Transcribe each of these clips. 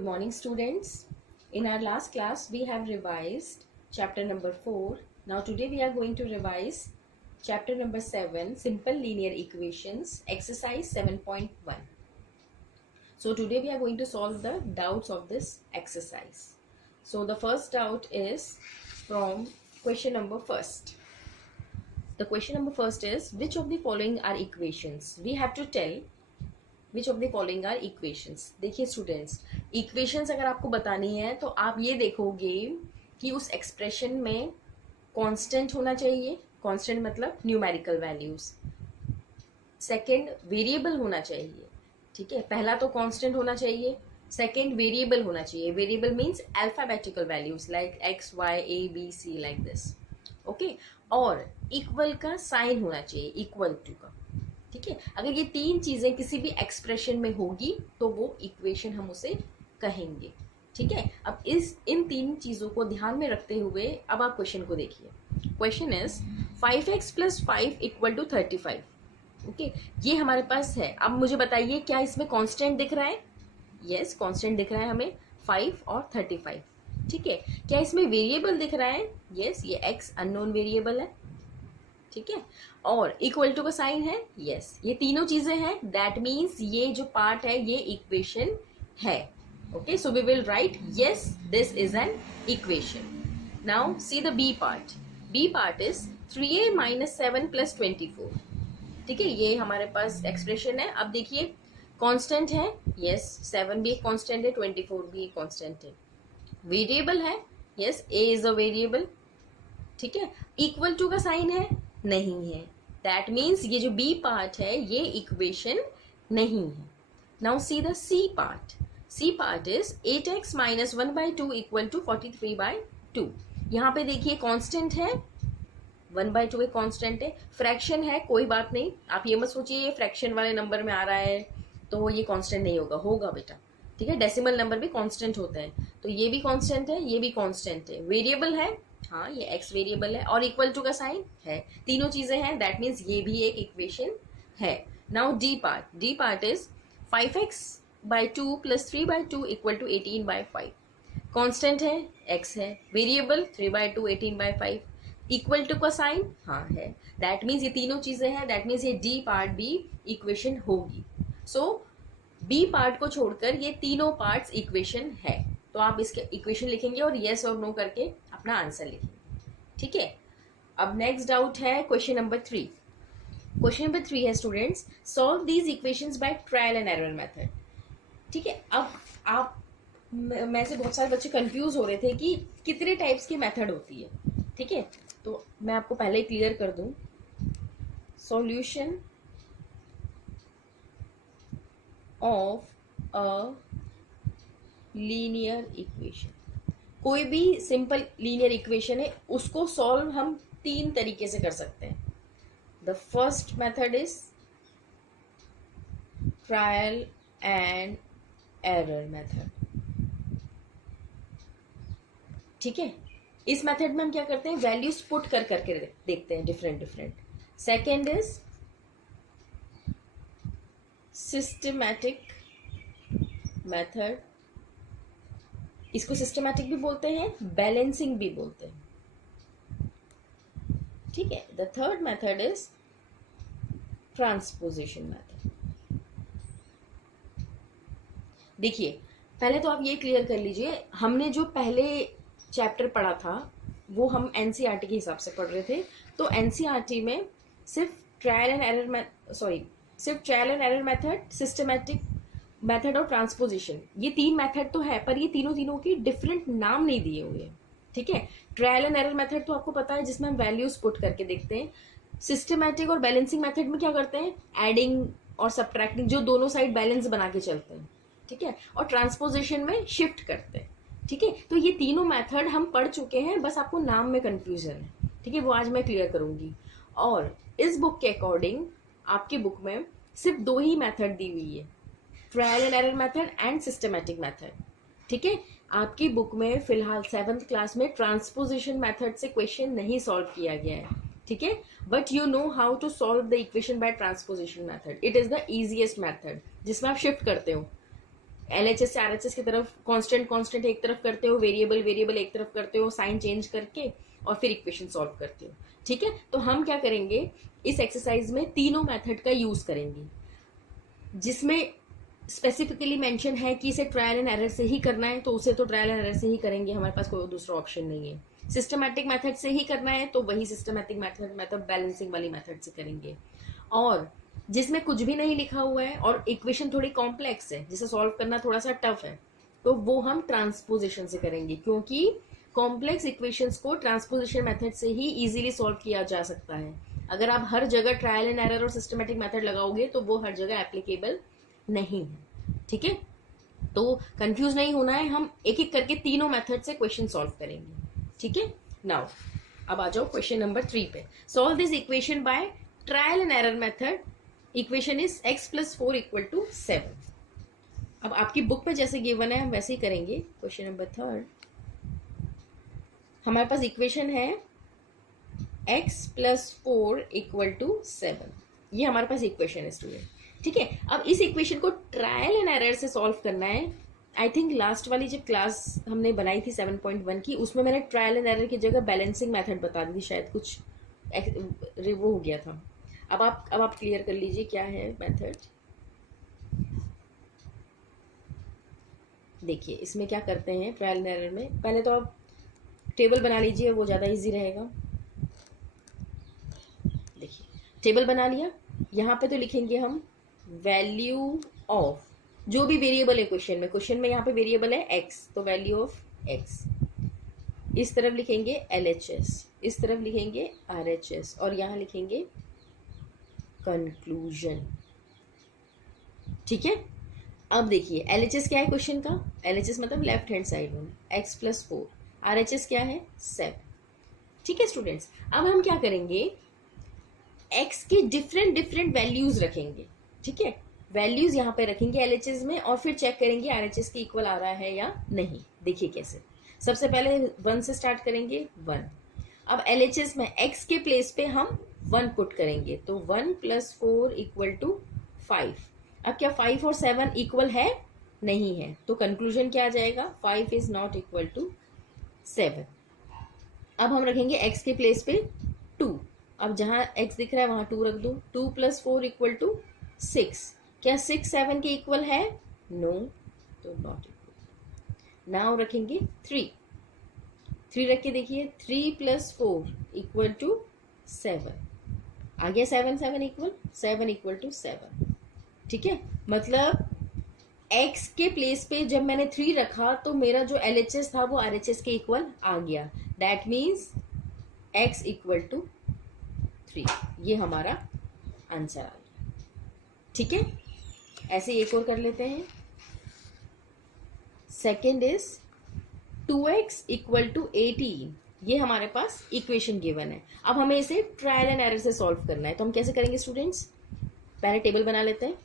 Good morning, students. In our last class, we have revised chapter number 4. Now, today we are going to revise chapter number 7, Simple Linear Equations, exercise 7.1. So, today we are going to solve the doubts of this exercise. So, the first doubt is from question number first. The question number first is, which of the following are equations? We have to tell which of the following are equations. देखिए students, equations अगर आपको बतानी है तो आप ये देखोगे कि उस एक्सप्रेशन में कांस्टेंट होना चाहिए. कांस्टेंट मतलब न्यूमेरिकल वैल्यूज. सेकंड वेरिएबल होना चाहिए. ठीक है, पहला तो कांस्टेंट होना चाहिए, सेकंड वेरिएबल होना चाहिए. Variable means alphabetical values like X Y A B C like this. Okay, और इक्वल का साइन होना चाहिए, इक्वल टू का. ठीक है, अगर ये तीन चीजें किसी भी एक्सप्रेशन में होगी तो वो इक्वेशन हम उसे कहेंगे. ठीक है, अब इन तीन चीजों को ध्यान में रखते हुए अब आप क्वेश्चन को देखिए. Question is 5x + 5 = 35. ओके, ये हमारे पास है. अब मुझे बताइए क्या इसमें कांस्टेंट दिख रहा है? यस, कांस्टेंट दिख रहा है हमें 5 और 35. ठीक है, क्या इसमें वेरिएबल दिख रहा है? यस, ये x अननोन वेरिएबल है. ठीक है, और इक्वल टू का साइन है. यस, ये तीनों चीजें हैं. दैट मीन्स ये जो पार्ट है ये इक्वेशन है. Okay, so we will write yes this is an equation. Now see the B part. B part is 3a - 7 + 24. ठीक है, ये हमारे पास एक्सप्रेशन है. अब देखिए कांस्टेंट है. यस, 7 भी एक कांस्टेंट है, 24 भी एक कांस्टेंट है. वेरिएबल है. Yes, a is a variable. ठीक है, इक्वल टू का साइन है? नहीं है. दैट मीन्स ये जो बी पार्ट है ये इक्वेशन नहीं है. Now see the C part. C part is 8x - 1/2 = 43/2. यहाँ पे देखिए कांस्टेंट है, 1/2 एक कांस्टेंट है. फ्रैक्शन है, कोई बात नहीं. आप ये मत सोचिए ये फ्रैक्शन वाले नंबर में आ रहा है तो ये कांस्टेंट नहीं होगा. होगा बेटा. ठीक है, डेसिमल नंबर भी कांस्टेंट होता है. तो ये भी कांस्टेंट है, ये भी कांस्टेंट है. वेरिएबल है, हाँ ये x वेरिएबल है, और इक्वल टू का साइन है. तीनों चीजें हैं. दैट मीन्स ये भी एक इक्वेशन है. Now D part. D part is 5x/2 + 3/2 = 18/5. Constant है, x है. वेरिएबल 3/2 18/5. इक्वल टू का साइन हाँ है. दैट मीन्स ये तीनों चीजें हैं. दैट मीन्स ये डी पार्ट भी इक्वेशन होगी. सो बी पार्ट को छोड़कर ये तीनों पार्ट्स इक्वेशन है. तो आप इसके इक्वेशन लिखेंगे और येस और नो करके अपना आंसर लिखेंगे. ठीक है, अब नेक्स्ट डाउट है क्वेश्चन नंबर 3. क्वेश्चन नंबर 3 है students, solve these equations by trial and error method. ठीक है, अब आप में से बहुत सारे बच्चे कंफ्यूज हो रहे थे कि कितने टाइप्स की मेथड होती है. ठीक है, तो मैं आपको पहले ही क्लियर कर दूं. Solution of a linear equation. कोई भी सिंपल लीनियर इक्वेशन है उसको सॉल्व हम तीन तरीके से कर सकते हैं. The first method is trial and error method. ठीक है, इस मेथड में हम क्या करते हैं, वैल्यूज पुट करके देखते हैं different. Second is systematic method. इसको सिस्टमैटिक भी बोलते हैं, बैलेंसिंग भी बोलते हैं. ठीक है, the third method is transposition method. देखिए पहले तो आप ये क्लियर कर लीजिए, हमने जो पहले चैप्टर पढ़ा था वो हम एनसीईआरटी के हिसाब से पढ़ रहे थे. तो एनसीईआरटी में सिर्फ trial and error method, systematic method और ट्रांसपोजिशन, ये तीन मेथड तो है, पर ये तीनों की डिफरेंट नाम नहीं दिए हुए हैं. ठीक है, ट्रायल एंड एरर मेथड तो आपको पता है जिसमें हम वैल्यूज पुट करके देखते हैं. सिस्टमैटिक और बैलेंसिंग मेथड में क्या करते हैं, एडिंग और सब्ट्रैक्टिंग, जो दोनों साइड बैलेंस बना के चलते हैं. ठीक है, और ट्रांसपोजिशन में शिफ्ट करते हैं. ठीक है, तो ये तीनों मेथड हम पढ़ चुके हैं, बस आपको नाम में कंफ्यूजन है. ठीक है, वो आज मैं क्लियर करूंगी. और इस बुक के अकॉर्डिंग आपकी बुक में सिर्फ 2 ही मेथड दी हुई है, trial and error method and systematic method. ठीक है, आपकी बुक में फिलहाल 7th क्लास में ट्रांसपोजिशन मेथड से क्वेश्चन नहीं सॉल्व किया गया है. ठीक है, but you know how to solve the equation by transposition method. It is the easiest method जिसमें आप शिफ्ट करते हो. LHS से RHS की तरफ कांस्टेंट एक तरफ करते हो, वेरिएबल एक तरफ करते हो, साइन चेंज करके, और फिर इक्वेशन सॉल्व करते हो। ठीक है, तो हम क्या करेंगे इस एक्सरसाइज में तीनों मेथड का यूज करेंगे, जिसमें स्पेसिफिकली मेंशन है कि इसे ट्रायल एंड एरर से ही करना है, तो उसे तो ट्रायल एंड एरर से ही करेंगे, हमारे पास कोई दूसरा ऑप्शन नहीं है। सिस्टमैटिक मेथड से ही करना है तो वही सिस्टमैटिक मेथड, मतलब बैलेंसिंग वाली मेथड से करेंगे। और जिसमें कुछ भी नहीं लिखा हुआ है और इक्वेशन थोड़ी कॉम्प्लेक्स है, जिसे सॉल्व करना थोड़ा सा टफ है, तो वो हम ट्रांसपोजिशन से करेंगे, क्योंकि कॉम्प्लेक्स इक्वेशंस को ट्रांसपोजिशन मेथड से ही इजीली सॉल्व किया जा सकता है। अगर आप हर जगह ट्रायल एंड एरर और सिस्टमैटिक मेथड लगाओगे तो वो हर जगह एप्लीकेबल नहीं है। ठीक है, तो कंफ्यूज नहीं होना है, हम एक एक करके तीनों मेथड से क्वेश्चन सॉल्व करेंगे। ठीक है, नाउ अब आ जाओ क्वेश्चन नंबर 3 पे। Solve this equation by trial and error method. Equation is x + 4 = 7। अब आपकी बुक में जैसे गिवन है हम वैसे ही करेंगे। क्वेश्चन नंबर 3, हमारे पास इक्वेशन है x + 4 = 7। ये हमारे पास इक्वेशन है स्टूडेंट। ठीक है, अब इस इक्वेशन को ट्रायल एंड एरर से सॉल्व करना है। आई थिंक लास्ट वाली जब क्लास हमने बनाई थी 7.1 की, उसमें मैंने ट्रायल एंड एरर की जगह बैलेंसिंग मेथड बता दी थी, शायद कुछ वो हो गया था। अब आप क्लियर कर लीजिए क्या है मेथड। देखिए इसमें क्या करते हैं ट्रायल एंड एरर में, पहले तो आप टेबल बना लीजिए, वो ज़्यादा इजी रहेगा। देखिए टेबल बना लिया, यहाँ पे तो लिखेंगे हम वैल्यू ऑफ जो भी वेरिएबल है क्वेश्चन में यहाँ पे वेरिएबल है x, तो वैल्यू ऑफ x। इस तरफ लिखेंगे LHS, इस तरफ लिखेंगे RHS, और यहाँ लिखेंगे कंक्लूजन। ठीक है, अब देखिए LHS क्या है क्वेश्चन का, LHS मतलब लेफ्ट हैंड साइड में x + 4, RHS क्या है 7। ठीक है स्टूडेंट्स, अब हम क्या करेंगे x के डिफरेंट वैल्यूज रखेंगे। ठीक है, वैल्यूज यहाँ पे रखेंगे LHS में, और फिर चेक करेंगे RHS के इक्वल आ रहा है या नहीं। देखिए कैसे, सबसे पहले 1 से स्टार्ट करेंगे 1। अब LHS में x के प्लेस पे हम 1 पुट करेंगे, तो 1 + 4 = 5। अब क्या 5 और 7 इक्वल है? नहीं है, तो कंक्लूजन क्या आ जाएगा, 5 इज नॉट इक्वल टू 7। अब हम रखेंगे x के प्लेस पे 2। अब जहां x दिख रहा है वहां 2 रख दो। 2 + 4 = 6। क्या 6 7 के इक्वल है? नो, तो नॉट इक्वल। नाउ रखेंगे 3 रख के देखिए, 3 + 4 = 7। आ गया 7 7 इक्वल, 7 = 7। ठीक है, मतलब x के प्लेस पे जब मैंने 3 रखा तो मेरा जो LHS था वो RHS के इक्वल आ गया। That means x = 3। ये हमारा आंसर आ गया। ठीक है, ऐसे एक और कर लेते हैं। Second is 2x = 18। ये हमारे पास इक्वेशन गिवन है। अब हमें इसे ट्रायल एंड एरर से सॉल्व करना है, तो हम कैसे करेंगे स्टूडेंट्स, पहले टेबल बना लेते हैं।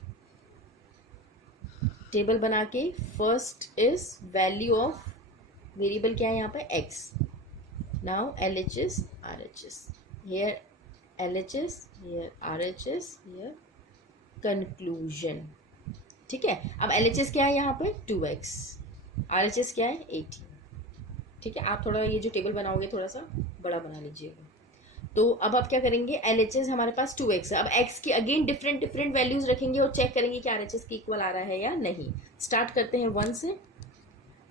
टेबल बना के first is value of variable क्या है यहाँ पे x। Now LHS RHS, here LHS, here RHS, here conclusion। ठीक है, अब LHS क्या है यहाँ पे 2x, RHS क्या है 18। ठीक है, आप थोड़ा ये जो टेबल बनाओगे थोड़ा सा बड़ा बना लीजिएगा। तो अब आप क्या करेंगे, LHS हमारे पास 2x है, अब x की अगेन डिफरेंट वैल्यूज रखेंगे और चेक करेंगे कि RHS की इक्वल आ रहा है या नहीं। स्टार्ट करते हैं 1 से।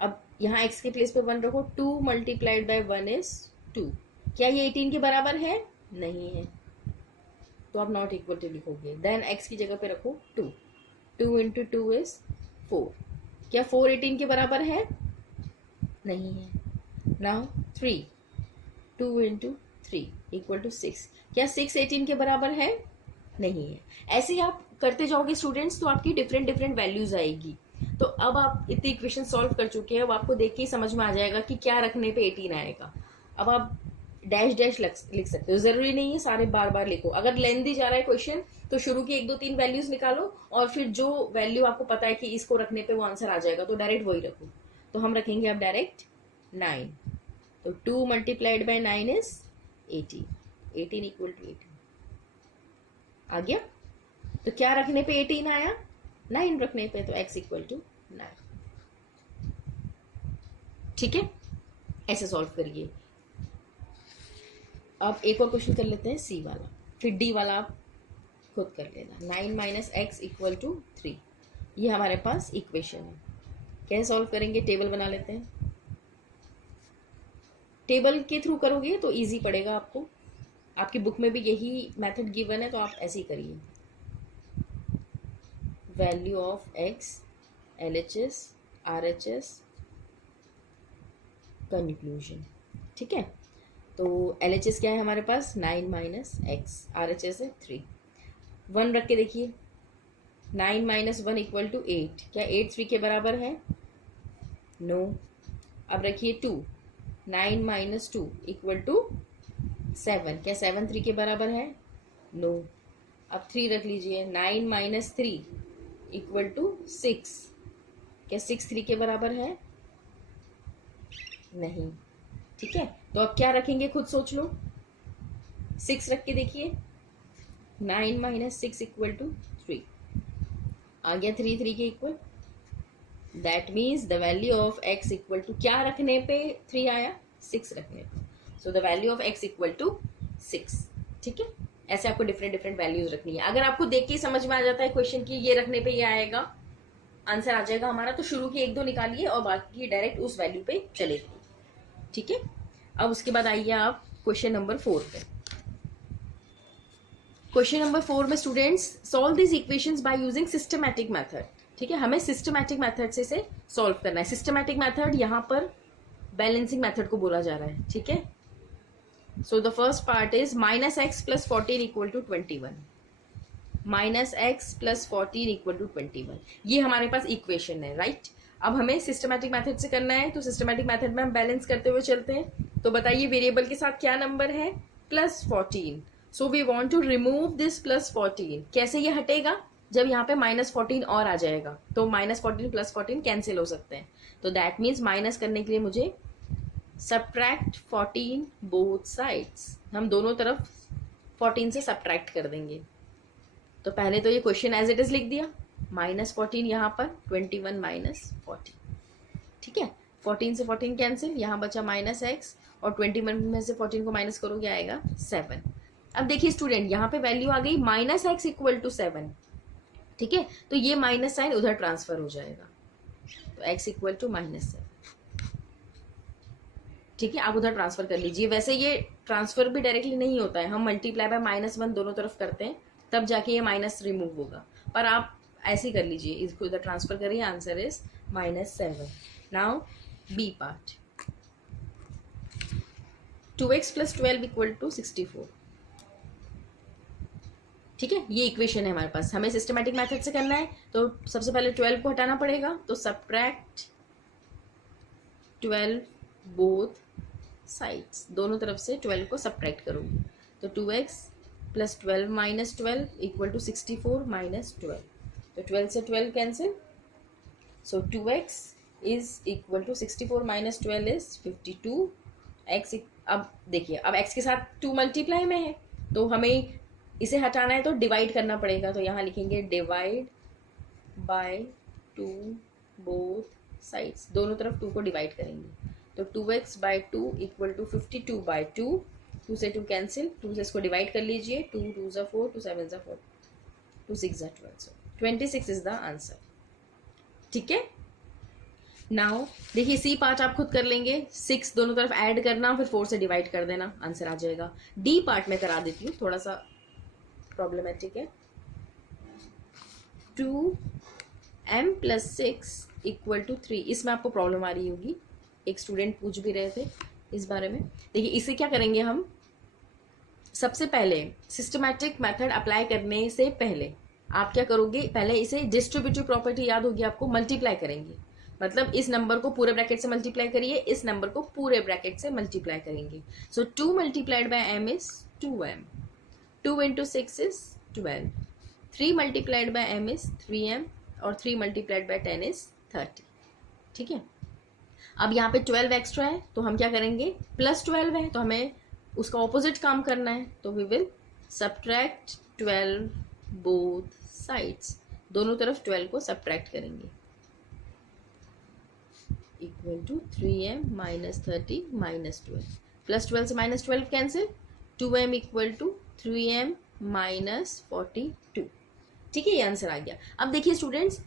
अब यहाँ x के प्लेस पे 1 रखो, 2 × 1 इज 2। क्या ये 18 के बराबर है? नहीं है, तो आप नॉट इक्वल टू लिखोगे। देन x की जगह पे रखो 2, 2 × 2 इज 4। क्या 4 18 के बराबर है? नहीं है। नाउ 3, 2 × 3 = 6। क्या 6 18 के बराबर है? नहीं है। ऐसे ही आप करते जाओगे स्टूडेंट्स, तो आपकी डिफरेंट वैल्यूज आएगी। तो अब आप इतनी इक्वेशन सॉल्व कर चुके हैं, अब आपको देख के ही समझ में आ जाएगा कि क्या रखने पे 18 आएगा। अब आप डैश लिख सकते हो, जरूरी नहीं है सारे बार लिखो। अगर लेंथी जा रहा है क्वेश्चन तो शुरू की 1 2 3 वैल्यूज निकालो, और फिर जो वैल्यू आपको पता है कि इसको रखने पे वो आंसर आ जाएगा, तो डायरेक्ट वही रखो। तो हम रखेंगे अब डायरेक्ट 9, तो 2 × 9 इज 18, 18 = 18 आ गया। तो क्या रखने पे 18 आया? 9 रखने पे, तो x = 9। ठीक है, ऐसे सॉल्व करिए। अब एक और क्वेश्चन कर लेते हैं सी वाला, फिर डी वाला आप खुद कर लेना। 9 माइनस एक्स इक्वल टू 3, ये हमारे पास इक्वेशन है। कैसे सॉल्व करेंगे, टेबल बना लेते हैं। टेबल के थ्रू करोगे तो इजी पड़ेगा आपको, आपकी बुक में भी यही मेथड गिवन है, तो आप ऐसे ही करिए। Value of x, LHS, RHS, conclusion. ठीक है, तो LHS क्या है हमारे पास, 9 माइनस एक्स, RHS है 3। 1 रख के देखिए, 9 माइनस 1 इक्वल टू 8, क्या 8 3 के बराबर है, नो। अब रखिए 2, 9 माइनस 2 इक्वल टू 7, क्या 7 3 के बराबर है, नो। अब 3 रख लीजिए, 9 माइनस 3 इक्वल टू 6, क्या 6 3 के बराबर है, नहीं। ठीक है, तो अब क्या रखेंगे खुद सोच लो। 6 रख के देखिए, 9 माइनस 6 इक्वल टू 3, आ गया 3 3 के equal. That means the value of x equal to, क्या रखने पे 3 आया, 6 रखने पे। So the value of x equal to 6। ठीक है, ऐसे आपको डिफरेंट डिफरेंट वैल्यूज रखनी है। अगर आपको देख के समझ में आ जाता है क्वेश्चन की ये रखने पे ये आएगा, आंसर आ जाएगा हमारा, तो शुरू के 1 2 निकालिए और बाकी डायरेक्ट उस वैल्यू पे चलेगी। ठीक है, अब उसके बाद आइए आप क्वेश्चन नंबर 4 पे। क्वेश्चन नंबर 4 में students solve this equations by using systematic method. ठीक है, हमें सिस्टमैटिक मेथड से इसे सॉल्व करना है। सिस्टमैटिक मेथड यहाँ पर बैलेंसिंग मेथड को बोला जा रहा है। ठीक है, so the first part is minus X plus 14 equal to 21, minus X plus 14 equal to 21, ये हमारे पास इक्वेशन है, राइट। अब हमें सिस्टमैटिक मेथड से करना है, तो सिस्टमैटिक मेथड में हम बैलेंस करते हुए चलते हैं। तो बताइए वेरिएबल के साथ क्या नंबर है, plus 14। So we want to remove this plus 14। कैसे ये हटेगा, जब यहाँ पे माइनस 14 और आ जाएगा, तो माइनस 14 प्लस 14 कैंसिल हो सकते हैं। तो दैट मीन्स माइनस करने के लिए मुझे सब्ट्रैक्ट 14 बोथ साइड्स, हम दोनों तरफ 14 से सब्ट्रैक्ट कर देंगे। तो पहले तो ये क्वेश्चन एज इट इज लिख दिया, माइनस 14 यहाँ पर, 21 माइनस 14। ठीक है, 14 से 14 कैंसिल, यहाँ बचा माइनस एक्स, और 21 में से 14 को माइनस करोगे आएगा 7। अब देखिए स्टूडेंट, यहाँ पे वैल्यू आ गई माइनस एक्स इक्वल टू 7। ठीक है, तो ये माइनस साइन उधर ट्रांसफर हो जाएगा, तो एक्स इक्वल टू माइनस 7। ठीक है, आप उधर ट्रांसफर कर लीजिए। वैसे ये ट्रांसफर भी डायरेक्टली नहीं होता है, हम मल्टीप्लाई बाय -1 दोनों तरफ करते हैं, तब जाके ये माइनस रिमूव होगा। पर आप ऐसे ही कर लीजिए, इसको इधर ट्रांसफर करिए, answer is -7। Now B part, 2x plus 12 equal to 64। ठीक है, ये इक्वेशन है हमारे पास, हमें सिस्टमैटिक मेथड से करना है। तो सबसे पहले 12 को हटाना पड़ेगा, तो सब्ट्रैक्ट 12 बोथ साइड्स, दोनों तरफ से 12 को सब्ट्रैक्ट करूंगी। तो 2x plus 12 minus 12 equal to 64 minus 12, तो 12 से 12 cancel, so 2x is equal to 64 minus 12 is 52। x, अब देखिए, अब x के साथ 2 मल्टीप्लाई में है, तो हमें इसे हटाना है तो डिवाइड करना पड़ेगा। तो यहाँ लिखेंगे डिवाइड बाय 2 बोथ साइड्स, दोनों तरफ 2 को डिवाइड करेंगे। तो 2x by 2 equal to 52 by 2, 2 से 2 कैंसिल, 2 से इसको डिवाइड कर लीजिए, 2 2 ज़ा 4, 2 7 ज़ा 4, 2 6 ज़ा 12, सो 26 इज द आंसर। ठीक है, नाउ देखिए सी पार्ट आप खुद कर लेंगे, 6 दोनों तरफ ऐड करना, फिर 4 से डिवाइड कर देना, आंसर आ जाएगा। डी पार्ट में करा देती हूँ, थोड़ा सा प्रॉब्लमेटिक है। 2m प्लस 6 इक्वल टू 3, इसमें आपको प्रॉब्लम आ रही होगी, एक स्टूडेंट पूछ भी रहे थे इस बारे में। देखिए इसे क्या करेंगे हम, सबसे पहले सिस्टमैटिक मेथड अप्लाई करने से पहले आप क्या करोगे, पहले इसे डिस्ट्रीब्यूटिव प्रॉपर्टी याद होगी आपको, मल्टीप्लाई करेंगे। मतलब इस नंबर को पूरे ब्रैकेट से मल्टीप्लाई करिए, इस नंबर को पूरे ब्रैकेट से मल्टीप्लाई करेंगे। सो 2 multiplied by m is 2m, 2 into 6 is 12, 3 multiplied by m is 3m, और 3 मल्टीप्लाइड बाय 10 इज 30। ठीक है, अब यहाँ पे 12 एक्स्ट्रा है, तो हम क्या करेंगे, प्लस 12 है तो हमें उसका ऑपोजिट काम करना है, तो we will subtract 12 both sides, दोनों तरफ 12 को सब्ट्रैक्ट करेंगे। Equal to 3m minus 30 minus 12 plus 12 से minus 12 cancel, 2m equal to 3m minus 42। ठीक है, ये आंसर आ गया। अब देखिए स्टूडेंट्स,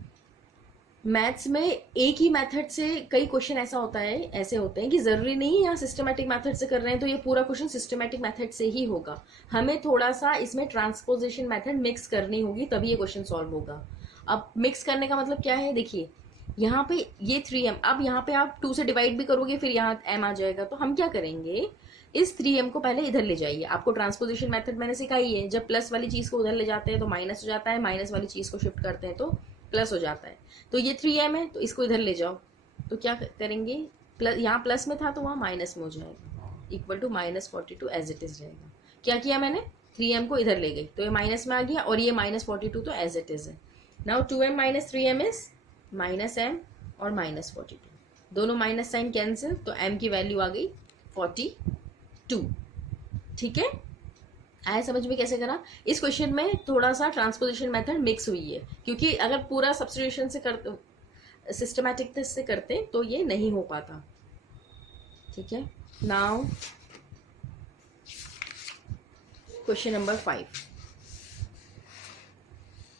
मैथ्स में एक ही मेथड से कई क्वेश्चन ऐसा होता है, ऐसे होते हैं कि जरूरी नहीं है यहाँ सिस्टमैटिक मेथड से कर रहे हैं तो ये पूरा क्वेश्चन सिस्टमैटिक मेथड से ही होगा। हमें थोड़ा सा इसमें ट्रांसपोजिशन मेथड मिक्स करनी होगी, तभी ये क्वेश्चन सॉल्व होगा। अब मिक्स करने का मतलब क्या है, देखिए यहाँ पे ये 3m, अब यहाँ पे आप 2 से डिवाइड भी करोगे फिर यहाँ m आ जाएगा, तो हम क्या करेंगे, इस 3m को पहले इधर ले जाइए। आपको ट्रांसपोजिशन मेथड मैंने सिखाई है, जब प्लस वाली चीज को उधर ले जाते हैं तो माइनस हो जाता है, माइनस वाली चीज को शिफ्ट करते हैं तो प्लस हो जाता है। तो ये 3m है तो इसको इधर ले जाओ, तो क्या करेंगे, प्लस, यहाँ प्लस में था तो वहाँ माइनस में हो जाएगा, equal to minus 42 as it is रहेगा। क्या किया मैंने, 3m को इधर ले गई तो ये माइनस में आ गया, और ये माइनस 42 तो एज इट इज है। Now 2m minus 3m is minus m और माइनस 42, दोनों माइनस साइन कैंसिल, तो m की वैल्यू आ गई 42। ठीक है, आया समझ में कैसे करा। इस क्वेश्चन में थोड़ा सा ट्रांसपोजिशन मेथड मिक्स हुई है, क्योंकि अगर पूरा सब्स्टिट्यूशन से करते, सिस्टमैटिक से करते तो ये नहीं हो पाता। ठीक है, now question number 5।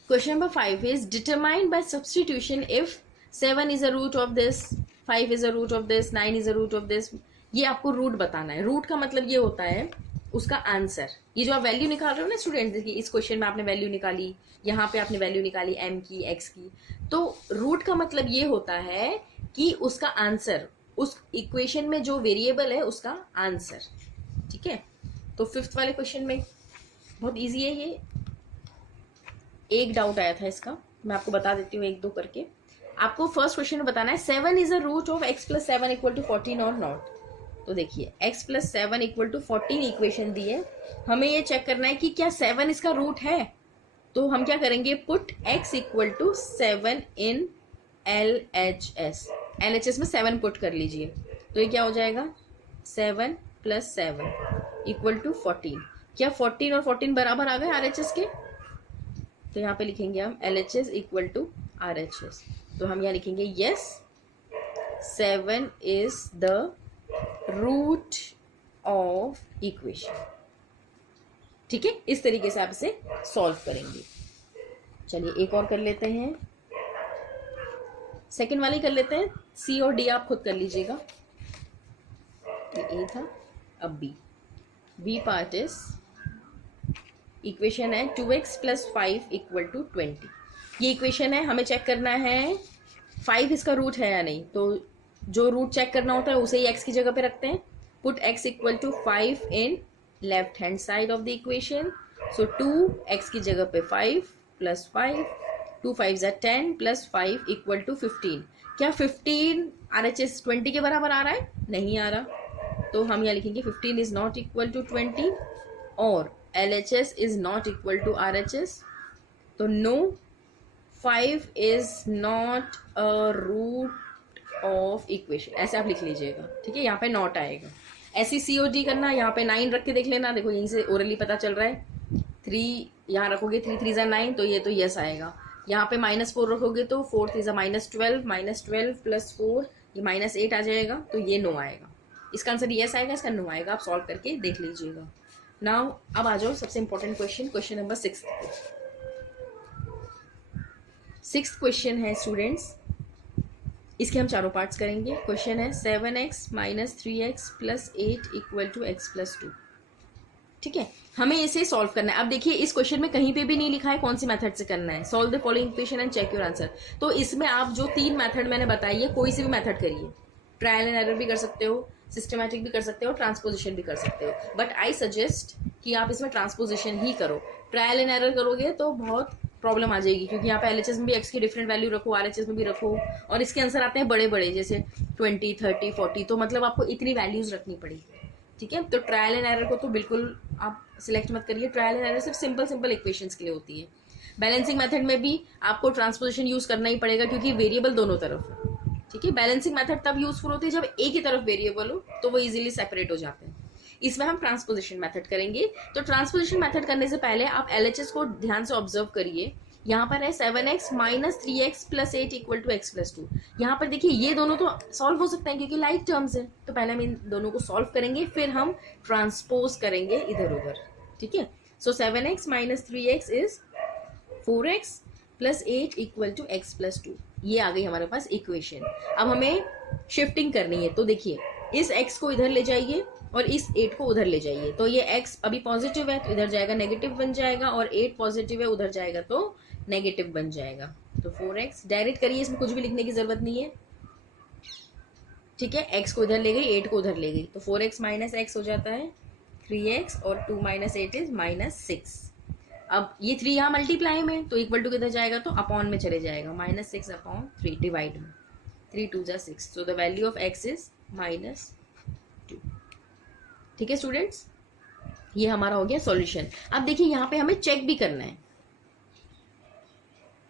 Question number 5 is determined by substitution if 7 is a root of this, 5 is a root of this, 9 is a root of this। ये आपको रूट बताना है। रूट का मतलब ये होता है उसका आंसर। ये जो आप वैल्यू निकाल रहे हो ना स्टूडेंट, देखिए इस क्वेश्चन में आपने वैल्यू निकाली, यहाँ पे आपने वैल्यू निकाली m की, x की, तो रूट का मतलब ये होता है कि उसका आंसर, उस इक्वेशन में जो वेरिएबल है उसका आंसर। ठीक है, तो 5th वाले क्वेश्चन में बहुत ईजी है ये। एक डाउट आया था इसका, मैं आपको बता देती हूँ एक दो करके। आपको फर्स्ट क्वेश्चन में बताना है 7 is a root of x plus 7 equal to 14 और नॉट। तो देखिए x plus 7 equal to 14 equation दी है, हमें ये चेक करना है कि क्या 7 इसका रूट है। तो हम क्या करेंगे, put x equal to 7 in LHS में 7 पुट कर लीजिए, तो ये क्या हो जाएगा, 7 प्लस 7 इक्वल टू 14। क्या 14 और 14 बराबर आ गए RHS के, तो यहाँ पे लिखेंगे हम LHS इक्वल टू RHS। तो हम यहाँ लिखेंगे yes 7 is the root of equation. ठीक है, इस तरीके से आप इसे सॉल्व करेंगे। चलिए एक और कर लेते हैं, सेकंड वाली कर लेते हैं। C और D आप खुद कर लीजिएगा, ये A था, अब B पार्ट इज इक्वेशन है 2x प्लस 5 इक्वल टू 20। ये इक्वेशन है, हमें चेक करना है 5 इसका रूट है या नहीं। तो जो रूट चेक करना होता है उसे ही x की जगह पे रखते हैं। Put x equal to 5 in left hand side of the equation. So 2x की जगह पे 5 प्लस 5, 2 5 10 प्लस 5 इक्वल टू 15। क्या 15 RHS 20 के बराबर आ रहा है, नहीं आ रहा, तो हम यहाँ लिखेंगे 15 इज नॉट इक्वल टू 20 और LHS is not equal to RHS, तो no 5 is not a root of equation, ऐसे आप लिख लीजिएगा। ठीक है, यहाँ पे नॉट आएगा। ऐसी COD करना, यहाँ पे 9 रख के देख लेना, देखो यहीं से ओरली पता चल रहा है। 3 यहाँ रखोगे, 3 3 9, तो ये तो यस आएगा। यहाँ पे -4 रखोगे तो 4 3 -12, -12 प्लस 4 ये -8 आ जाएगा, तो ये नो आएगा। इसका आंसर यस आएगा, इसका नो आएगा। आप सॉल्व करके देख लीजिएगा। नाउ अब आ जाओ सबसे important question, question number 6। 6th question है स्टूडेंट्स, इसके हम चारों पार्ट्स करेंगे। क्वेश्चन है 7x minus 3x plus 8 equal to x plus 2। ठीक है, हमें इसे सॉल्व करना है। अब देखिए इस क्वेश्चन में कहीं पे भी नहीं लिखा है कौन सी मेथड से करना है। Solve the following equation and check your answer. तो इसमें आप जो 3 मेथड मैंने बताई है, कोई सी भी मेथड करिए। ट्रायल एंड एरर भी कर सकते हो, सिस्टमैटिक भी कर सकते हो, ट्रांसपोजिशन भी कर सकते हो, बट आई सजेस्ट कि आप इसमें ट्रांसपोजिशन ही करो। ट्रायल एंड एरर करोगे तो बहुत प्रॉब्लम आ जाएगी, क्योंकि यहाँ पे LHS में भी x की डिफरेंट वैल्यू रखो, RHS में भी रखो, और इसके आंसर आते हैं बड़े बड़े, जैसे 20 30 40, तो मतलब आपको इतनी वैल्यूज रखनी पड़ेगी। ठीक है, तो ट्रायल एंड एरर को तो बिल्कुल आप सिलेक्ट मत करिए। ट्रायल एंड एरर सिर्फ सिंपल इक्वेशंस के लिए होती है। बैलेंसिंग मेथड में भी आपको ट्रांसपोजिशन यूज करना ही पड़ेगा, क्योंकि वेरिएबल दोनों तरफ है। ठीक है, बैलेंसिंग मेथड तब यूजफुल होती है जब एक ही तरफ वेरिएबल हो, तो वो इजीली सेपरेट हो जाते हैं। इसमें हम ट्रांसपोजिशन मेथड करेंगे। तो ट्रांसपोजिशन मेथड करने से पहले आप LHS को ध्यान से ऑब्जर्व करिए। यहाँ पर है 7x minus 3x plus 8 equal to x plus 2। यहाँ पर देखिए ये दोनों तो सॉल्व हो सकते हैं क्योंकि लाइक टर्म्स है, तो पहले हम इन दोनों को सॉल्व करेंगे, फिर हम ट्रांसपोज करेंगे इधर उधर, ठीक है। So 7x minus 3x is 4x plus 8 equal to x plus 2। ये आ गई हमारे पास इक्वेशन। अब हमें शिफ्टिंग करनी है, तो देखिए इस x को इधर ले जाइए और इस 8 को उधर ले जाइए, तो ये x अभी पॉजिटिव है तो इधर जाएगा नेगेटिव बन जाएगा, और 8 पॉजिटिव है उधर जाएगा तो नेगेटिव बन जाएगा। तो 4x डायरेक्ट करिए, इसमें कुछ भी लिखने की जरूरत नहीं है, ठीक है। x को इधर ले गई, 8 को उधर ले गई, तो 4x माइनस x हो जाता है 3x, और 2 माइनस 8 इज माइनस 6। अब ये 3 यहाँ मल्टीप्लाई में, तो इक्वल टू किधर जाएगा, तो अपॉन में चले जाएगा, माइनस 6 अपॉन 3 डिवाइड में, 3 2 जा 6, सो the value of x is minus 2। ठीक है स्टूडेंट्स, ये हमारा हो गया सॉल्यूशन। अब देखिए यहाँ पे हमें चेक भी करना है।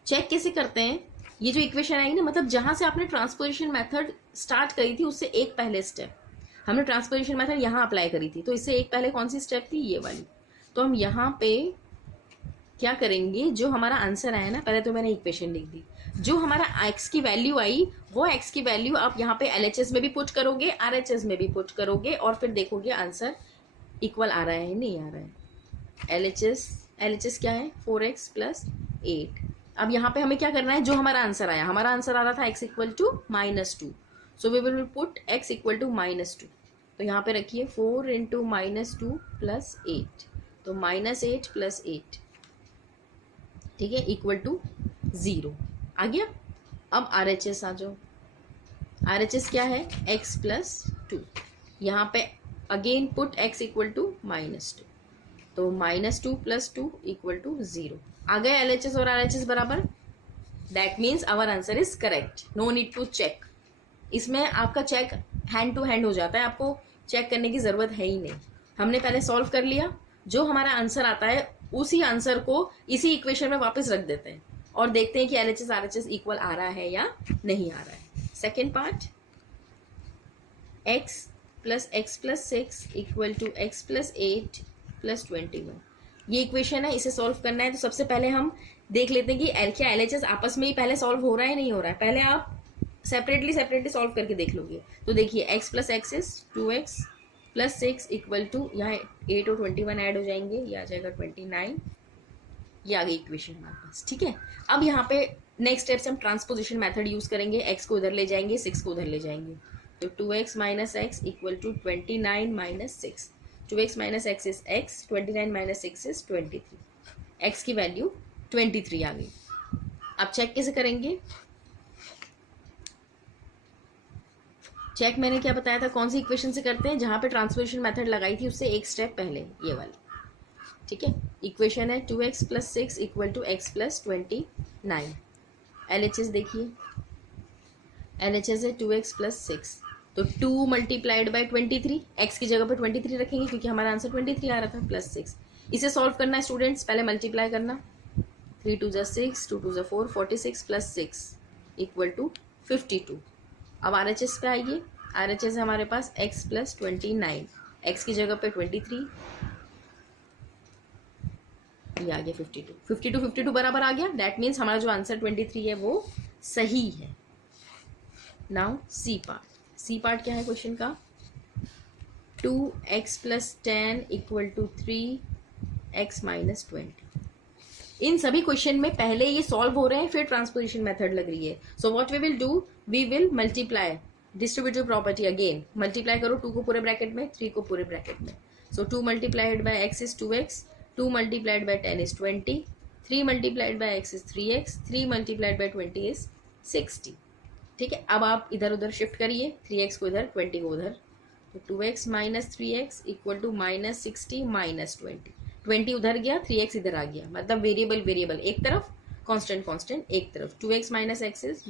चेक कैसे करते हैं, ये जो इक्वेशन आई ना, मतलब जहां से आपने ट्रांसपोजिशन मेथड स्टार्ट करी थी उससे एक पहले स्टेप हमने ट्रांसपोजिशन मेथड यहाँ अप्लाई करी थी, तो इससे एक पहले कौन सी स्टेप थी, ये वाली। तो हम यहाँ पे क्या करेंगे, जो हमारा आंसर आया ना, पहले तो मैंने इक्वेशन लिख दी, जो हमारा x की वैल्यू आई वो x की वैल्यू आप यहाँ पे LHS में भी पुट करोगे, RHS में भी पुट करोगे, और फिर देखोगे आंसर इक्वल आ रहा है नहीं आ रहा है। LHS क्या है, 4x प्लस 8। अब यहाँ पे हमें क्या करना है, जो हमारा आंसर आया, हमारा आंसर आ रहा था x equal to -2, so we will put x equal to -2। तो यहाँ पे रखिए 4 इंटू -2 प्लस 8, तो -8 प्लस 8, ठीक है, इक्वल टू 0 आ गया। अब RHS आ जाओ, RHS क्या है, x प्लस 2, यहाँ पे again put x equal to -2, तो -2 प्लस 2 इक्वल टू 0 आ गए। LHS और RHS बराबर, that means our answer is correct, no need to check. इसमें आपका चेक हैंड टू हैंड हो जाता है, आपको चेक करने की जरूरत है ही नहीं। हमने पहले सॉल्व कर लिया, जो हमारा आंसर आता है उसी आंसर को इसी इक्वेशन में वापस रख देते हैं और देखते हैं कि LHS RHS इक्वल आ रहा है या नहीं आ रहा है। Second part, x plus x plus 6 equal to x plus 8 plus 21, ये इक्वेशन है, इसे सॉल्व करना है। तो सबसे पहले हम देख लेते हैं कि क्या LHS आपस में ही पहले सॉल्व हो रहा है नहीं हो रहा है, पहले आप सेपरेटली सॉल्व करके देख लोगे। तो देखिए x plus x is 2x plus 6 equal to, यहाँ 8 और 21 ऐड हो जाएंगे, ये आ जाएगा 29, ये आ गई इक्वेशन हमारे पास, ठीक है। अब यहाँ पे नेक्स्ट स्टेप से हम ट्रांसपोजिशन मेथड यूज करेंगे, x को उधर ले जाएंगे, 6 को उधर ले जाएंगे, तो 2x minus x equal to 29 minus 6, 2x minus x is x, 29 minus 6 is 23, x की वैल्यू 23 आ गई। अब चेक कैसे करेंगे, चेक मैंने क्या बताया था, कौन सी इक्वेशन से करते हैं, जहां पे ट्रांसपोजिशन मेथड लगाई थी उससे एक स्टेप पहले, ये वाली, ठीक है। इक्वेशन है 2x plus 6 equal to x plus 29। LHS देखिए, LHS है 2x प्लस 6, तो 2 मल्टीप्लाइड बाई 23, x की जगह पर 23 रखेंगे क्योंकि हमारा आंसर 23 आ रहा था, प्लस 6। इसे सॉल्व करना है स्टूडेंट्स, पहले मल्टीप्लाई करना, 3 2 6, 2 2 4, 46 प्लस 6 इक्वल टू 52। अब RHS पे आइए, RHS है हमारे पास x प्लस 29, x की जगह पे 23, ये आ गया 52 बराबर आ गया, दैट मीन्स हमारा जो आंसर 23 है वो सही है। नाउ सी पार्ट क्या है क्वेश्चन का, 2x plus 10 equal to 3x minus 20। इन सभी क्वेश्चन में पहले ये सॉल्व हो रहे हैं, फिर ट्रांसपोजिशन मेथड लग रही है। So what we will do, we will multiply distributive property again, multiply करो 2 को पूरे ब्रैकेट में, 3 को पूरे ब्रैकेट में, सो 2 multiplied by x is 2x, 2 multiplied by 10 is 20, 3 multiplied by x is 3x, 3 multiplied by 20 is 60, ठीक है। अब आप इधर उधर शिफ्ट करिए, 3x को इधर, 20 को उधर, तो 2x minus 3x equal to minus 60 minus 20 उधर गया, 3x इधर आ गया, मतलब वेरिएबल एक तरफ, कांस्टेंट एक तरफ, 2x minus x is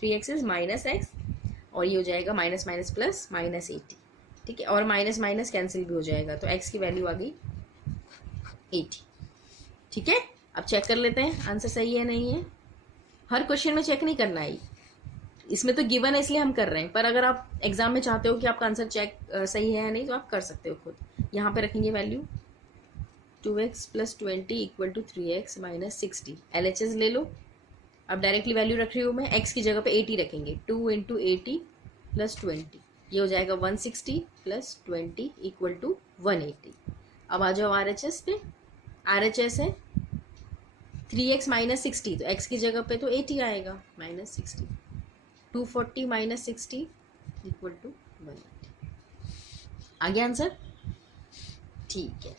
3x is minus x, और ये हो जाएगा माइनस माइनस प्लस माइनस 80, ठीक है, और माइनस माइनस कैंसिल भी हो जाएगा, तो x की वैल्यू आ गई 80, ठीक है। अब चेक कर लेते हैं आंसर सही है नहीं है, हर क्वेश्चन में चेक नहीं करना है, इसमें तो गिवन है इसलिए हम कर रहे हैं, पर अगर आप एग्जाम में चाहते हो कि आपका आंसर चेक सही है या नहीं तो आप कर सकते हो खुद। यहाँ पे रखेंगे value 2x plus 20 equal to 3x minus 60। LHS ले लो। अब डायरेक्टली वैल्यू रख रही हूँ मैं, x की जगह पे 80 रखेंगे। 2 इंटू 80 प्लस 20, ये हो जाएगा 160 प्लस 20 इक्वल टू 180। अब आ जाओ RHS पे। RHS है 3x माइनस 60, तो x की जगह पे तो 80 आएगा, माइनस 60। 240 minus 60 equal to 180। आ गया आंसर? ठीक है।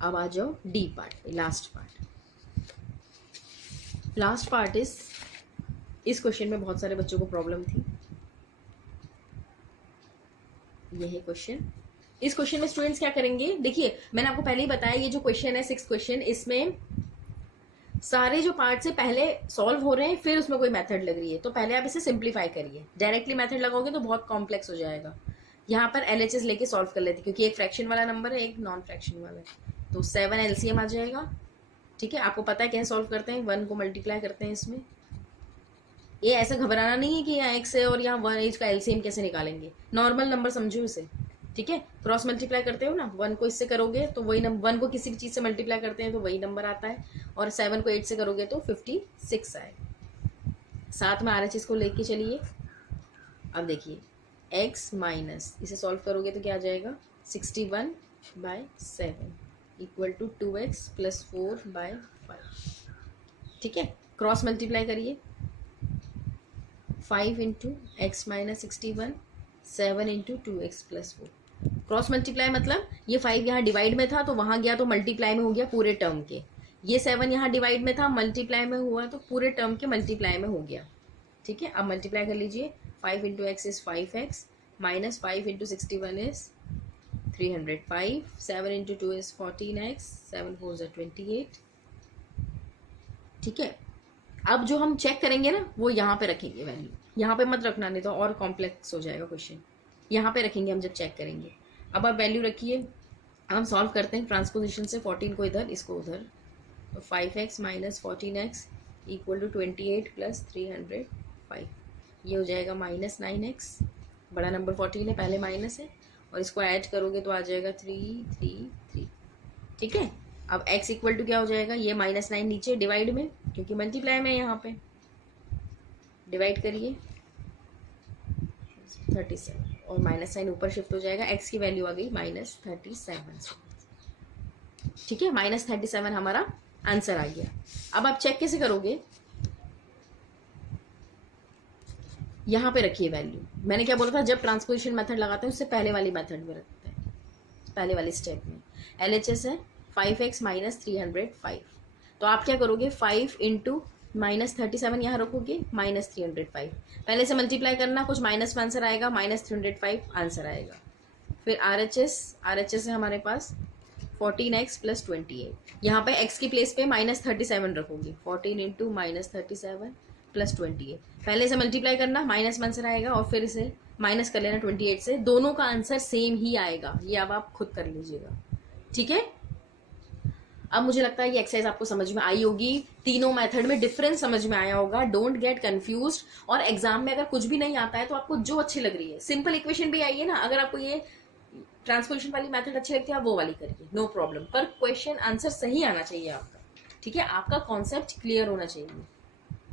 अब आ जाओ D part, last part. Last part इस क्वेश्चन में बहुत सारे बच्चों को प्रॉब्लम थी। यह है क्वेश्चन। इस क्वेश्चन में स्टूडेंट्स क्या करेंगे, देखिए मैंने आपको पहले ही बताया, ये जो क्वेश्चन है 6th क्वेश्चन, इसमें सारे जो पार्ट से पहले सॉल्व हो रहे हैं, फिर उसमें कोई मेथड लग रही है, तो पहले आप इसे सिंप्लीफाई करिए। डायरेक्टली मेथड लगाओगे तो बहुत कॉम्प्लेक्स हो जाएगा। यहाँ पर LHS लेके सॉल्व कर लेते, क्योंकि एक फ्रैक्शन वाला नंबर है, एक नॉन फ्रैक्शन वाला है, तो 7 LCM आ जाएगा। ठीक है, आपको पता है कैसे सॉल्व करते हैं, 1 को मल्टीप्लाई करते हैं इसमें। ये ऐसा घबराना नहीं है कि यहाँ x है और यहाँ 1 का LCM कैसे निकालेंगे, नॉर्मल नंबर समझो इसे। ठीक है, क्रॉस मल्टीप्लाई करते हो ना, 1 को इससे करोगे तो वही नंबर, 1 को किसी भी चीज़ से मल्टीप्लाई करते हैं तो वही नंबर आता है, और 7 को 8 से करोगे तो 56 आएगा। साथ में RHS को लेके चलिए। अब देखिए x माइनस, इसे सॉल्व करोगे तो क्या आ जाएगा, 61/7 इक्वल टू 2x प्लस 4/5। ठीक है, क्रॉस मल्टीप्लाई करिए। 5 into x minus 61, 7 into 2x plus 4। Cross multiply मतलब ये 5 यहाँ डिवाइड में था तो वहाँ गया तो मल्टीप्लाई में हो गया पूरे टर्म के। ये 7 यहाँ डिवाइड में था, मल्टीप्लाई में हुआ तो पूरे टर्म के मल्टीप्लाई में हो गया। ठीक है, अब मल्टीप्लाई कर लीजिए। 5 into x is 5x minus 5 into 61 is 305, 7 into 2 is 14x, 7 4 is 28। ठीक है, अब जो हम चेक करेंगे ना वो यहाँ पे रखेंगे वैल्यू, यहाँ पे मत रखना नहीं तो और कॉम्प्लेक्स हो जाएगा क्वेश्चन। यहाँ पे रखेंगे हम जब चेक करेंगे। अब आप वैल्यू रखिए। अब हम सॉल्व करते हैं ट्रांसपोजिशन से, 14 को इधर, इसको उधर, तो 5x minus 14x equal to 28 plus 305, ये हो जाएगा माइनस 9x। बड़ा नंबर 14 है, पहले माइनस है, और इसको ऐड करोगे तो आ जाएगा 333। ठीक है, अब x इक्वल टू क्या हो जाएगा, ये -9 नीचे डिवाइड में, क्योंकि मल्टीप्लाई में यहाँ पे डिवाइड करिए 37, और -9 ऊपर शिफ्ट हो जाएगा, x की वैल्यू आ गई -37। ठीक है, -37 हमारा आंसर आ गया। अब आप चेक कैसे करोगे, यहाँ पे रखिए वैल्यू। मैंने क्या बोला था, जब ट्रांसपोजिशन मेथड लगाते हैं उससे पहले वाली मेथड में रखते हैं, पहले वाले स्टेप में। LHS है 5x माइनस 305, तो आप क्या करोगे, 5 इंटू -37 यहाँ रखोगे, -305, पहले से मल्टीप्लाई करना, कुछ माइनस में आंसर आएगा, -305 आंसर आएगा। फिर RHS है हमारे पास 14x प्लस 28, यहाँ पे x की प्लेस पे -37 रखोगे, 14 इंटू -37 प्लस 28, पहले से मल्टीप्लाई करना, माइनस में आंसर आएगा, और फिर इसे माइनस कर लेना 28 से, दोनों का आंसर सेम ही आएगा, ये अब आप खुद कर लीजिएगा। ठीक है, अब मुझे लगता है ये एक्सरसाइज आपको समझ में आई होगी, तीनों मेथड में डिफरेंस समझ में आया होगा। डोंट गेट कंफ्यूज्ड, और एग्जाम में अगर कुछ भी नहीं आता है तो आपको जो अच्छी लग रही है, सिंपल इक्वेशन भी आई है ना, अगर आपको ये ट्रांसपोजिशन वाली मेथड अच्छी लगती है आप वो वाली करिए, नो प्रॉब्लम, पर क्वेश्चन आंसर सही आना चाहिए आपका। ठीक है, आपका कॉन्सेप्ट क्लियर होना चाहिए।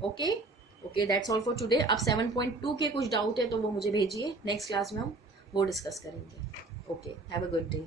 Okay, that's all for today. अब 7.2 के कुछ डाउट है तो वो मुझे भेजिए, नेक्स्ट क्लास में हम वो डिस्कस करेंगे। Okay, have a good day.